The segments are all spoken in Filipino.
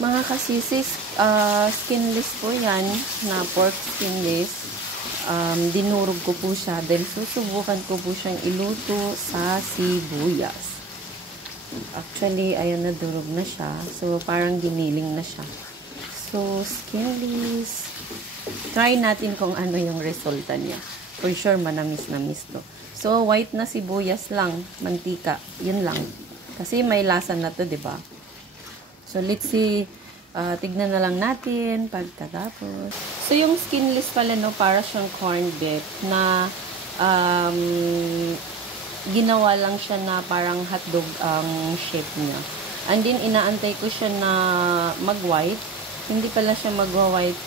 Mga kasisis, skinless po yan, na pork skinless. Dinurog ko po siya dahil susubukan ko po siyang iluto sa sibuyas. Actually, ayan na, durog na siya. So, parang giniling na siya. So, skinless. Try natin kung ano yung resulta niya. For sure, manamis-namis to. So, white na sibuyas lang, mantika. Yun lang. Kasi may lasa na to, diba? So, let's see. Tignan na lang natin pagkatapos. So, yung skinless pala, no, para siyang corned beef na ginawa lang siya na parang hotdog ang shape niya. And then, inaantay ko siya na mag-white. Hindi pala siya mag-white.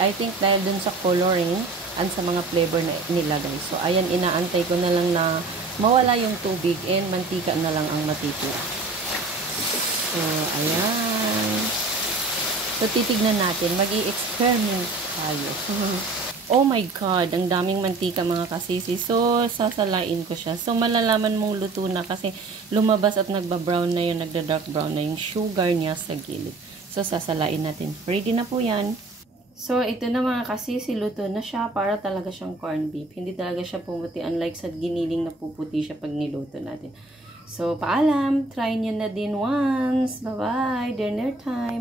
I think dahil dun sa coloring and sa mga flavor na nilagay. So, ayan, inaantay ko na lang na mawala yung tubig and mantika na lang ang matitira. So, ayan. So, titignan natin. Mag-i-experiment tayo. Oh my God! Ang daming mantika, mga kasisi. So, sasalain ko siya. So, malalaman mong luto na kasi lumabas at nagba-brown na yun, nagda-dark brown na yung sugar niya sa gilid. So, sasalain natin. Ready na po yan. So, ito na mga kasisi. Luto na siya para talaga siyang corned beef. Hindi talaga siya pumuti. Unlike sa giniling na puputi siya pag niluto natin. So, paalam. Try niyo na din once. Bye-bye. Dinner time.